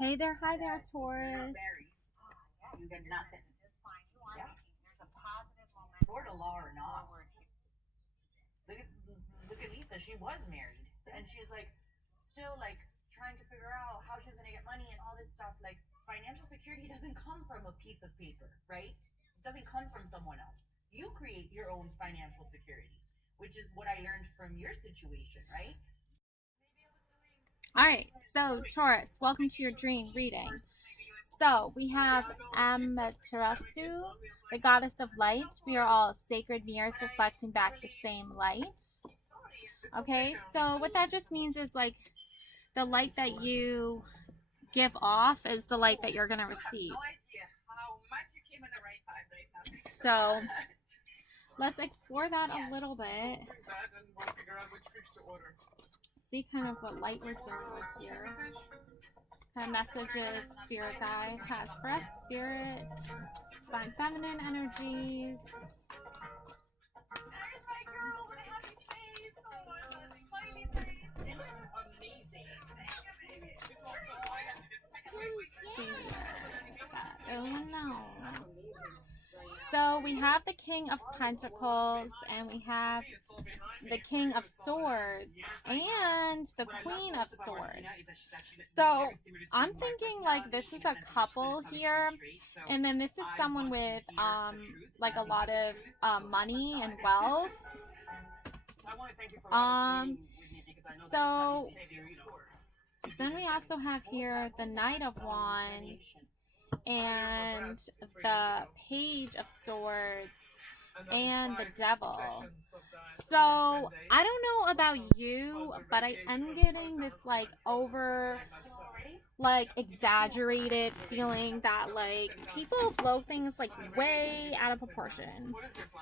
Hey there, hi there, Taurus. You did nothing. Yeah. Florida law or not. Look at look at Lisa. She was married, and she's like still like trying to figure out how she's gonna get money and all this stuff. Like financial security doesn't come from a piece of paper, right? It doesn't come from someone else. You create your own financial security, which is what I learned from your situation, right? All right, so Taurus, welcome to your dream reading. So we have Amaterasu, the goddess of light. We are all sacred mirrors reflecting back the same light. Okay, so what that just means is like the light that you give off is the light that you're going to receive. So let's explore that a little bit. See kind of what light we're dealing with here. And messages Spirit Guide has for us. Spirit, Divine Feminine energies. Oh no. So we have the King of Pentacles and we have the King of Swords and the Queen of Swords. So I'm thinking like this is a couple here, and then this is someone with like a lot of money and wealth. So then we also have here the Knight of Wands and the Page of Swords and the Devil. So I don't know about you, but I am getting this like exaggerated feeling that like people blow things like way out of proportion.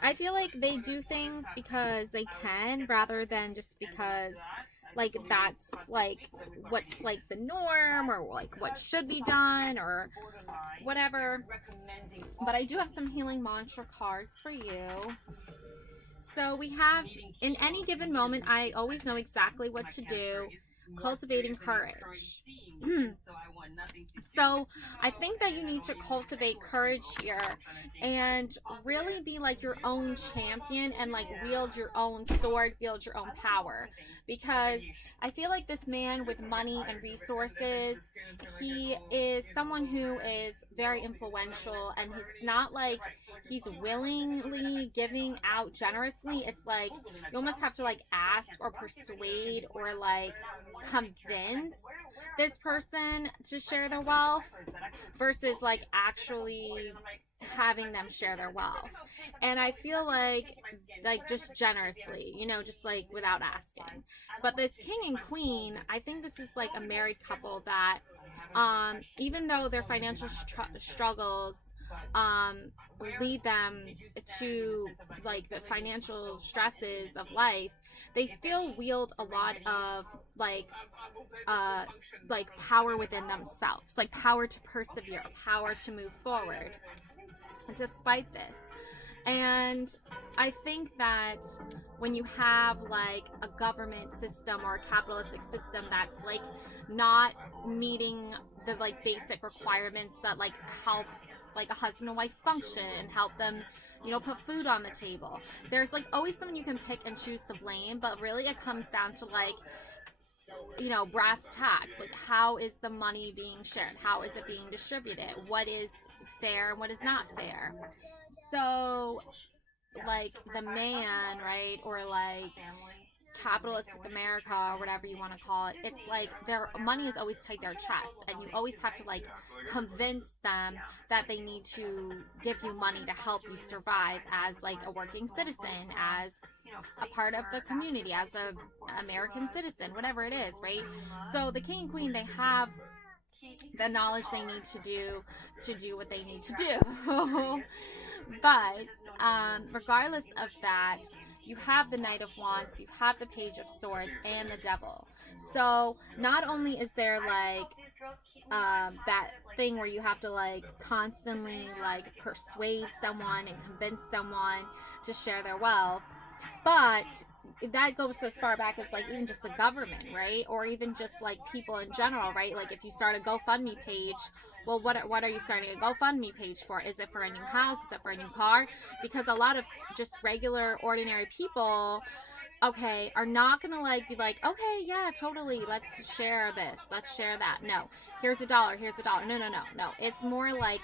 I feel like they do things because they can rather than just because like that's like what's like the norm or like what should be done or whatever. But I do have some healing mantra cards for you. So we have, in any given moment, I always know exactly what to do. Cultivating courage. So I think that you need to cultivate courage here and really be like your own champion and like wield your own sword, wield your own power. Because I feel like this man with money and resources, he is someone who is very influential, and it's not like he's willingly giving out generously. It's like you almost have to like ask or persuade or like convince this person to share their wealth versus like actually having them share their wealth. And I feel like just generously, you know, just like without asking. But this king and queen, I think this is like a married couple that even though their financial struggles lead them to like the financial stresses of life, they still wield a lot of like power within themselves, like power to persevere, power to move forward despite this. And I think that when you have like a government system or a capitalistic system that's like not meeting the like basic requirements that like help like a husband and wife function and help them, you know, put food on the table, there's like always someone you can pick and choose to blame. But really it comes down to like, you know, brass tacks, like how is the money being shared, how is it being distributed, what is fair and what is not fair. So like the man, right, or like capitalistic America or whatever you want to call it, it's like their money is always tied to their chest, and you always have to like convince them that they need to give you money to help you survive as like a working citizen, as a part of the community, as a American citizen, whatever it is, right? So the king and queen, they have the knowledge they need to do what they need to do. But regardless of that, you have the Knight of Wands, you have the Page of Swords, and the Devil. So not only is there like that thing where you have to like constantly like persuade someone and convince someone to share their wealth, But that goes as far back as like even just the government, right? Or even just like people in general, right? Like if you start a GoFundMe page, well, what are you starting a GoFundMe page for? Is it for a new house? Is it for a new car? Because a lot of just regular, ordinary people, okay, are not gonna like be like, okay, yeah, totally, let's share this, let's share that. No, here's $1, here's $1. No, no, no, no. It's more like,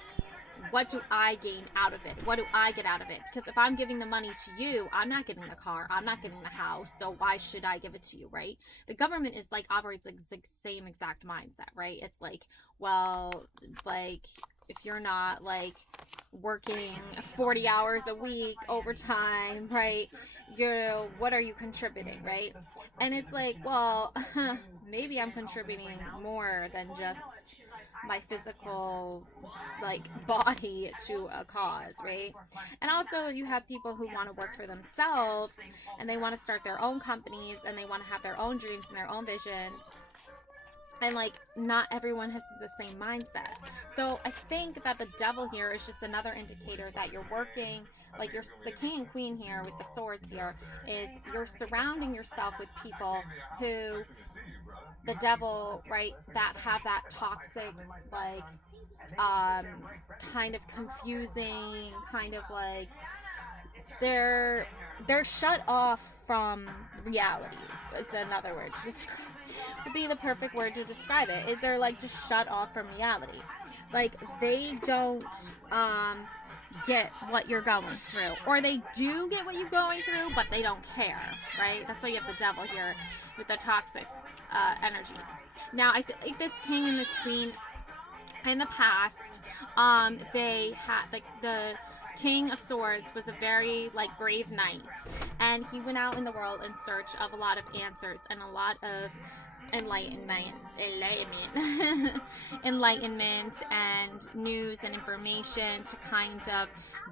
what do I gain out of it? What do I get out of it? Because if I'm giving the money to you, I'm not getting the car, I'm not getting the house, so why should I give it to you, right? The government is like operates like the same exact mindset, right? It's like, well, like if you're not like working 40 hours a week overtime, right? What are you contributing, right? And it's like, well, maybe I'm contributing more than just my physical like body to a cause, right? And also you have people who want to work for themselves and they want to start their own companies and they want to have their own dreams and their own visions, and like not everyone has the same mindset. So I think that the devil here is just another indicator that you're working, like you're the king and queen here with the swords here, is you're surrounding yourself with people who the devil, right, that have that toxic, like kind of confusing, kind of like they're shut off from reality. Is another word to describe, would be the perfect word to describe it. Is they're like just shut off from reality. Like they don't get what you're going through, or they do get what you're going through, but they don't care, right? That's why you have the devil here with the toxic energies. Now I feel like this king and this queen in the past, they had like the King of Swords was a very like brave knight, and he went out in the world in search of a lot of answers and a lot of enlightenment enlightenment and news and information to kind of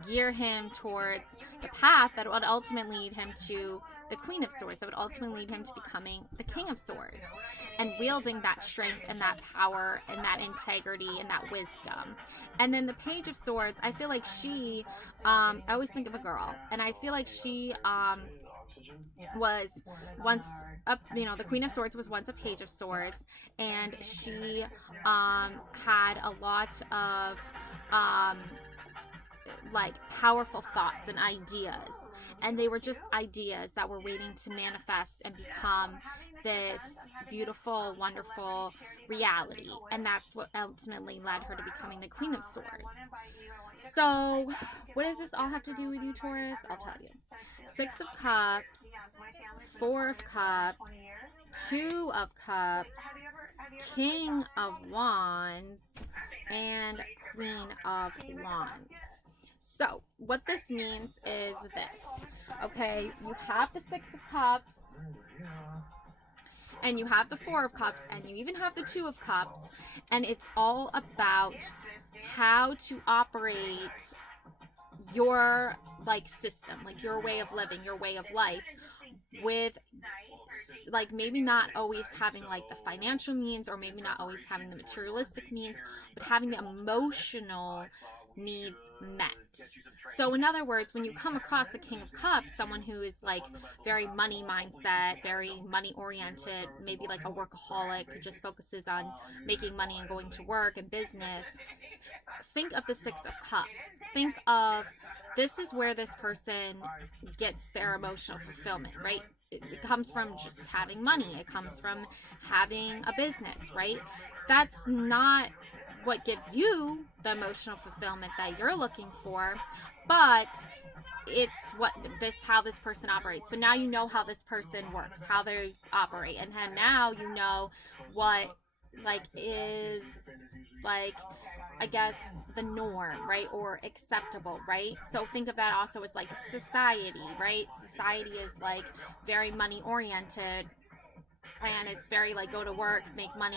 gear him towards the path that would ultimately lead him to the Queen of Swords, that would ultimately lead him to becoming the King of Swords and wielding that strength and that power and that integrity and that wisdom. And then the Page of Swords, I feel like she I always think of a girl, and I feel like she was once the Queen of Swords was once a Page of Swords, and she had a lot of like powerful thoughts and ideas, and they were just ideas that were waiting to manifest and become this beautiful, wonderful reality. And that's what ultimately led her to becoming the Queen of Swords. So what does this all have to do with you, Taurus? I'll tell you. 6 of Cups, 4 of Cups, 2 of Cups, King of Wands, and Queen of Wands. So what this means is this, okay? You have the 6 of Cups, and you have the 4 of Cups, and you even have the 2 of Cups, and it's all about how to operate your like system, like your way of living, your way of life, with like maybe not always having like the financial means, or maybe not always having the materialistic means, but having the emotional needs met. So in other words, when you come across the King of Cups, someone who is like very money mindset, very money oriented, maybe like a workaholic who just focuses on making money and going to work and business, think of the 6 of Cups. Think of, this is where this person gets their emotional fulfillment, right? It comes from just having money. It comes from having a business, right? That's not what gives you the emotional fulfillment that you're looking for, but it's how this person operates. So now you know how this person works, how they operate, and now you know what like is like, I guess, the norm, right? Or acceptable, right? So think of that also as like society, right? Society is like very money oriented, and it's very like go to work, make money,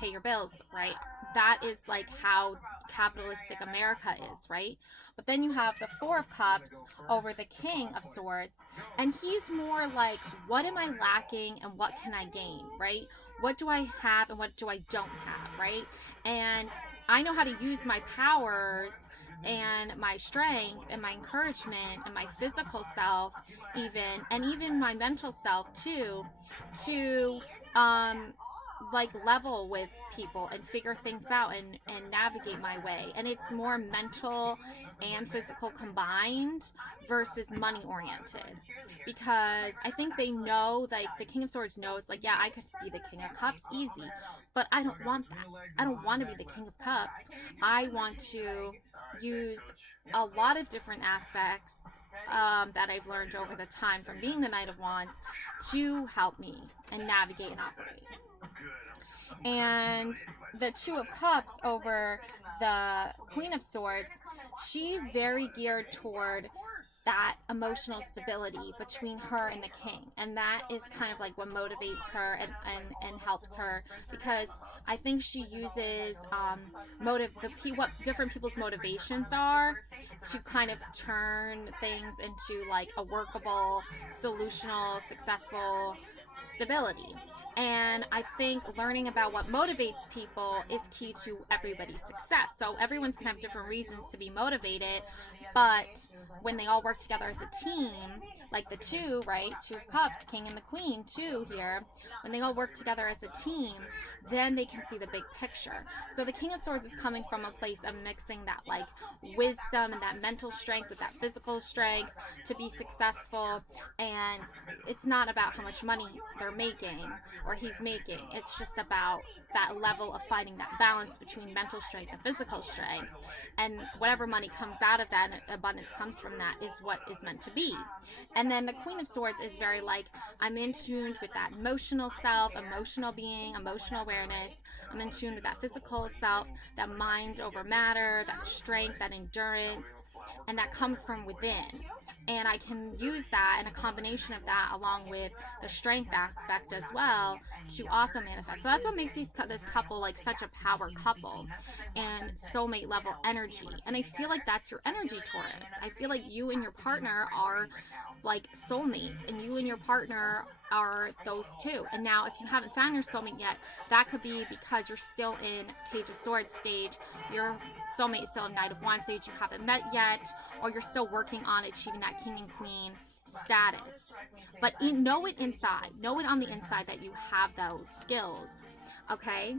pay your bills, right? That is like how capitalistic America is, right? But then you have the 4 of Cups over the King of Swords, and he's more like, what am I lacking and what can I gain, right? What do I have and what do I don't have, right? And I know how to use my powers and my strength and my encouragement and my physical self, even my mental self too, to like level with people and figure things out and navigate my way. And it's more mental and physical combined versus money oriented, because I think they know, like the King of Swords knows, like, yeah, I could be the King of Cups easy, but I don't want that. I don't want to be the King of Cups. I want to use a lot of different aspects that I've learned over the time from being the Knight of Wands to help me and navigate and operate. And the Two of Cups over the Queen of Swords, she's very geared toward that emotional stability between her and the king, and that is kind of like what motivates her and helps her, because I think she uses what different people's motivations are to kind of turn things into like a workable, solutional, successful stability. And I think learning about what motivates people is key to everybody's success. So everyone's going to have different reasons to be motivated, but when they all work together as a team, like the two, right? Two of Cups, King and the Queen, two here. When they all work together as a team, then they can see the big picture. So the King of Swords is coming from a place of mixing that like wisdom and that mental strength with that physical strength to be successful. And it's not about how much money they're making or he's making. It's just about that level of finding that balance between mental strength and physical strength. And whatever money comes out of that and abundance comes from that is what is meant to be. And then the Queen of Swords is very like, I'm in tune with that emotional self, emotional being, emotional awareness. I'm in tune with that physical self, that mind over matter, that strength, that endurance, and that comes from within. And I can use that and a combination of that along with the strength aspect as well to also manifest. So that's what makes this couple like such a power couple and soulmate level energy. And I feel like that's your energy, Taurus. I feel like you and your partner are like soulmates, and you and your partner are those two. And now if you haven't found your soulmate yet, that could be because you're still in Page of Swords stage, your soulmate is still in Knight of Wands stage, you haven't met yet, or you're still working on achieving that King and Queen status. But know it on the inside that you have those skills. Okay,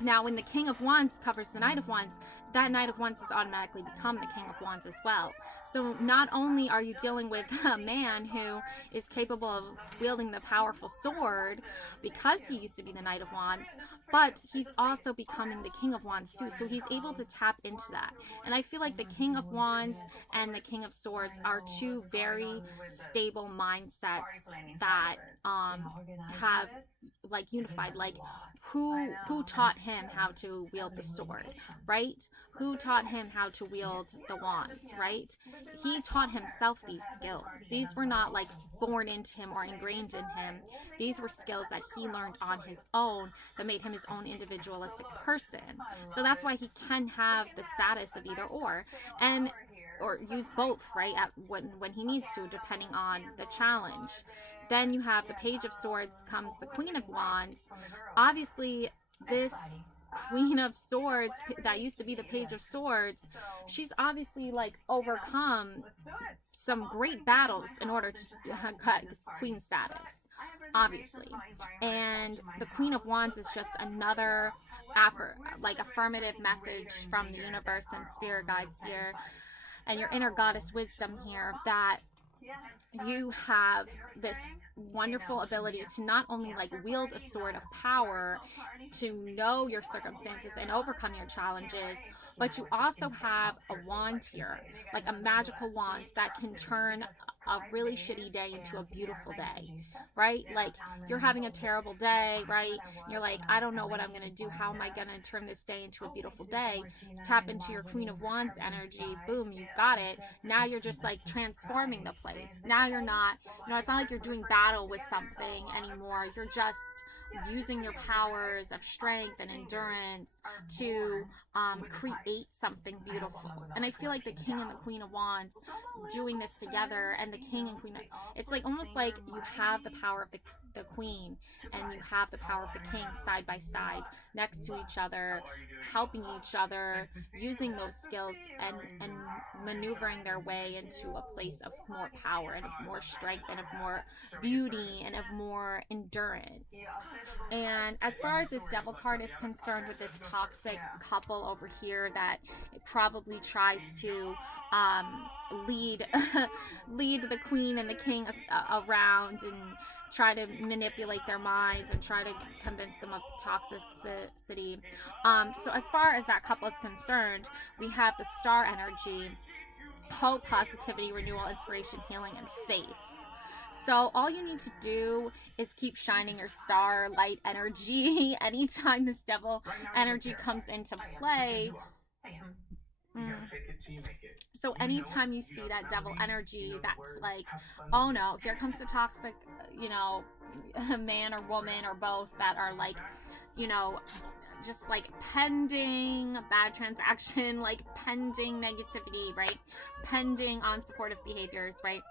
now when the King of Wands covers the Knight of Wands, that Knight of Wands has automatically become the King of Wands as well. So not only are you dealing with a man who is capable of wielding the powerful sword because he used to be the Knight of Wands, but he's also becoming the King of Wands too. So he's able to tap into that. And I feel like the King of Wands and the King of Swords are two very stable mindsets that have like unified, like who taught him how to wield the sword, right? Who taught him how to wield the wand, right? He taught himself these skills. These were not like born into him or ingrained in him. These were skills that he learned on his own that made him his own individualistic person. So that's why he can have the status of either or use both, right? At when he needs to, depending on the challenge. Then you have the Page of Swords comes the Queen of Wands. Obviously, this Queen of Swords that used to be the Page of Swords, she's obviously like overcome some great battles in order to cut Queen status, obviously. And the Queen of Wands is just another affirmative message from the universe and spirit guides here and your inner goddess wisdom here, that you have this wonderful ability to not only like wield a sword of power to know your circumstances and overcome your challenges, but you also have a wand here, like a magical wand that can turn a really shitty day into a beautiful day, right? Like you're having a terrible day, right? You're like, I don't know what I'm gonna do. How am I gonna turn this day into a beautiful day? Tap into your Queen of Wands energy. Boom, you've got it. Now you're just like transforming the place. Now you're not, it's not like you're doing battle with something anymore. You're just using your powers of strength and endurance to create something beautiful. And I feel like the King and the Queen of Wands doing this together, and the King and Queen, it's like almost like you have the power of the Queen and you have the power of the King side by side next to each other, helping each other, using those skills and maneuvering their way into a place of more power and of more strength and of more beauty and of more endurance. And as far as this devil card is concerned, with this toxic couple over here that probably tries to lead lead the queen and the king around and try to manipulate their minds and try to convince them of toxicity. So as far as that couple is concerned, we have the star energy: hope, positivity, renewal, inspiration, healing, and faith. So all you need to do is keep shining your star light energy anytime this devil energy comes into play. So anytime you see that devil energy, that's like, oh no, here comes the toxic, man or woman or both that are like, just like pending bad transaction, like pending negativity, right? Pending unsupportive behaviors, right?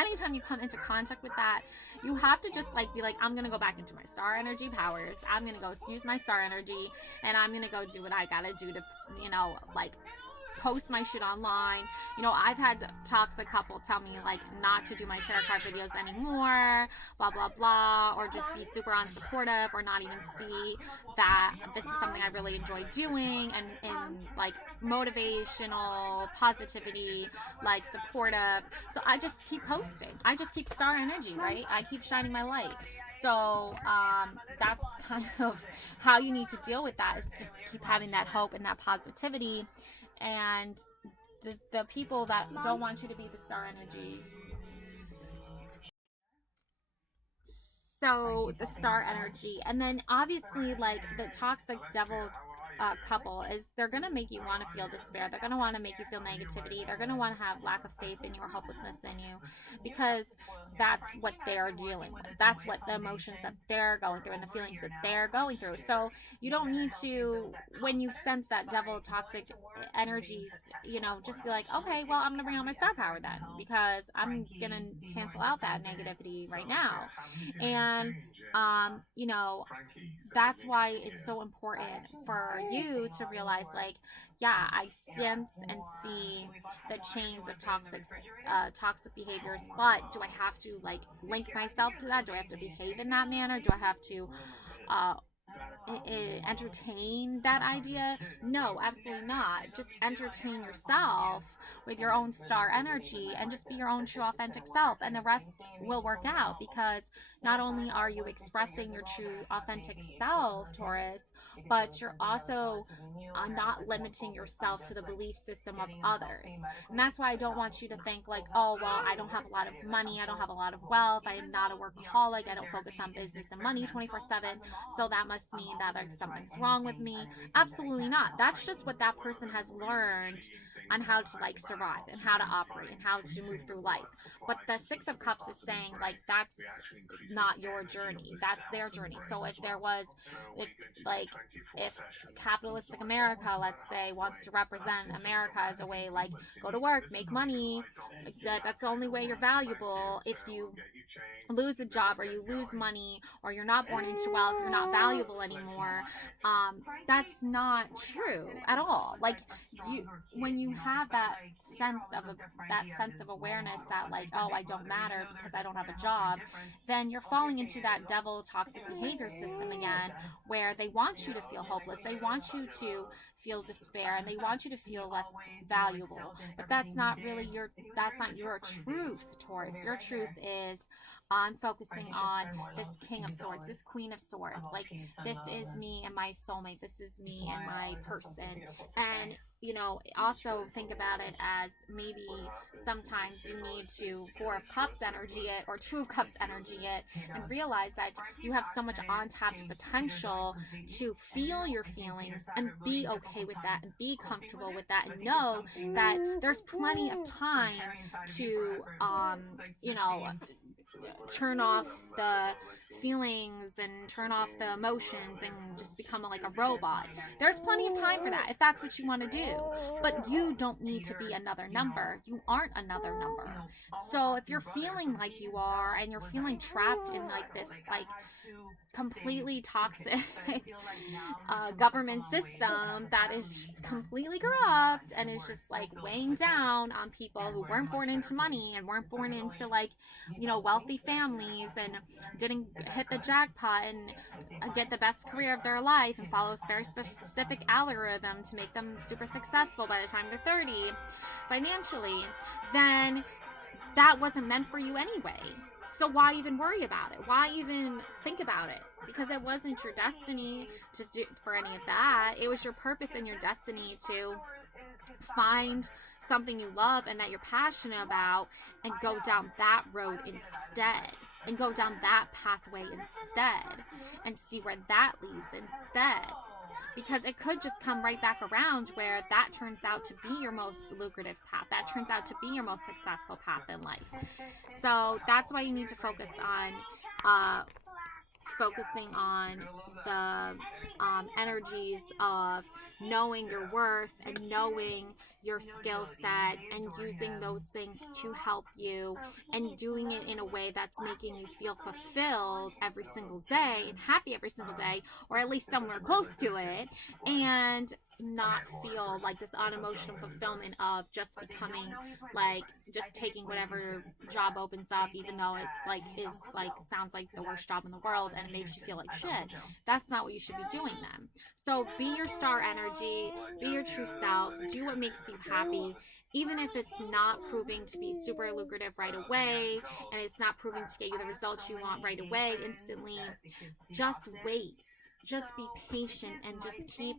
Anytime you come into contact with that, you have to just like be like, I'm gonna go back into my star energy powers. I'm gonna go use my star energy, and I'm gonna go do what I gotta do to, like post my shit online. I've had toxic couple tell me like not to do my tarot card videos anymore, blah blah blah, or just be super unsupportive, or not even see that this is something I really enjoy doing, and like motivational, positivity, like supportive. So I just keep posting. I just keep star energy, right? I keep shining my light. So that's kind of how you need to deal with that, is just keep having that hope and that positivity. And the people that don't want you to be the star energy, so the star energy, and then obviously like the toxic devil couple is, they're gonna make you want to feel despair. They're gonna want to make you feel negativity. They're gonna want to have lack of faith in your hopelessness in you, because that's what they're dealing with. That's what the emotions that they're going through and the feelings that they're going through. So you don't need to, when you sense that devil toxic energies, just be like, okay, well, I'm gonna bring out my star power then, because I'm gonna cancel out that negativity right now. And that's why it's so important for you to realize, like, yeah, I sense and see the chains of toxic behaviors, but do I have to like link myself to that? Do I have to behave in that manner? Do I have to uh, entertain that idea? No, absolutely not. Just entertain yourself with your own star energy and just be your own true authentic self, and the rest will work out, because not only are you expressing your true authentic self, Taurus, but you're also not limiting yourself to the belief system of others. And that's why I don't want you to think like, oh, well, I don't have a lot of money, I don't have a lot of wealth, I am not a workaholic, I don't focus on business and money 24/7, so that must mean that like something's wrong with me. Absolutely not. That's just what that person has learned on how to like survive and how to operate and how to move through life. But the Six of Cups is saying like that's not your journey, that's their journey. So if capitalistic America, let's say, wants to represent America as a way like, go to work, make money, that's the only way you're valuable. If you lose a job or you lose money or you're not born into wealth, you're not valuable anymore. That's not true at all. Like, when you have that sense of awareness that like, oh, I don't matter because I don't have a job, then you're falling into that devil toxic behavior system again, where they want you to feel hopeless, they want you to feel despair, and they want you to feel less valuable. But that's not your truth, Taurus. Your truth is on focusing on this King of Swords, this Queen of Swords. Like, this is me and my soulmate, this is me and my person. And also think about it as, maybe sometimes you need to Four of Cups energy it, or Two of Cups energy it, and realize that you have so much untapped potential to feel your feelings and be okay with that and be comfortable with that, and know that there's plenty of time to turn off the feelings and turn off the emotions and just become like a robot. There's plenty of time for that if that's what you want to do. But you don't need to be another number. You aren't another number. So if you're feeling like you are and you're feeling trapped in like this like completely toxic government system that is just completely corrupt and is just like weighing down on people who weren't born into money and weren't born into like, you know, wealthy families and didn't hit the jackpot and get the best career of their life and follow a very specific algorithm to make them super successful by the time they're 30 financially, then that wasn't meant for you anyway. So why even worry about it? Why even think about it? Because it wasn't your destiny to do for any of that. It was your purpose and your destiny to find something you love and that you're passionate about and go down that road instead. And go down that pathway instead. And see where that leads instead. Because it could just come right back around where that turns out to be your most lucrative path. That turns out to be your most successful path in life. So that's why you need to focus on focusing on the energies of knowing your worth and knowing your skill set and using those things to help you and doing it in a way that's making you feel fulfilled every single day and happy every single day, or at least somewhere close to it, and not feel like this unemotional fulfillment of just becoming like just taking whatever job opens up, even though it like is like sounds like the worst job in the world and it makes you feel like shit. That's not what you should be doing then. So be your star energy, be your true self, do what makes you happy, even if it's not proving to be super lucrative right away and it's not proving to get you the results you want right away instantly. Just wait. Just be patient and just keep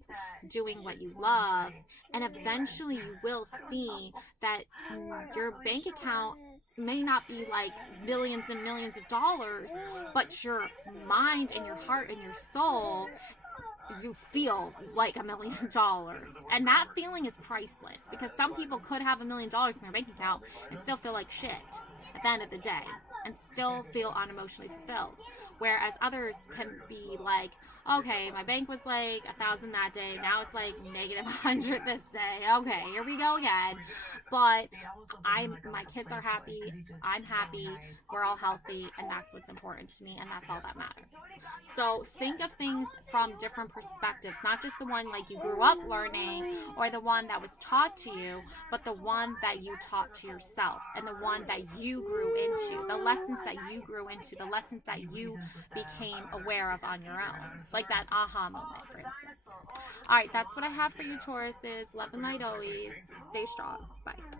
doing what you love, and eventually you will see that your bank account may not be like millions and millions of dollars, but your mind and your heart and your soul, you feel like $1 million. And that feeling is priceless, because some people could have $1 million in their bank account and still feel like shit at the end of the day and still feel unemotionally fulfilled. Whereas others can be like, okay, my bank was like 1,000 that day, now it's like -100 this day. Okay, here we go again. But my kids are happy, I'm happy, we're all healthy, and that's what's important to me, and that's all that matters. So think of things from different perspectives, not just the one like you grew up learning or the one that was taught to you, but the one that you taught to yourself and the one that you grew into, the lessons that you grew into, the lessons that you became aware of on your own. Like that aha moment, for instance. All right, that's what I have for you, Tauruses. Love and light always. Stay strong. Bye.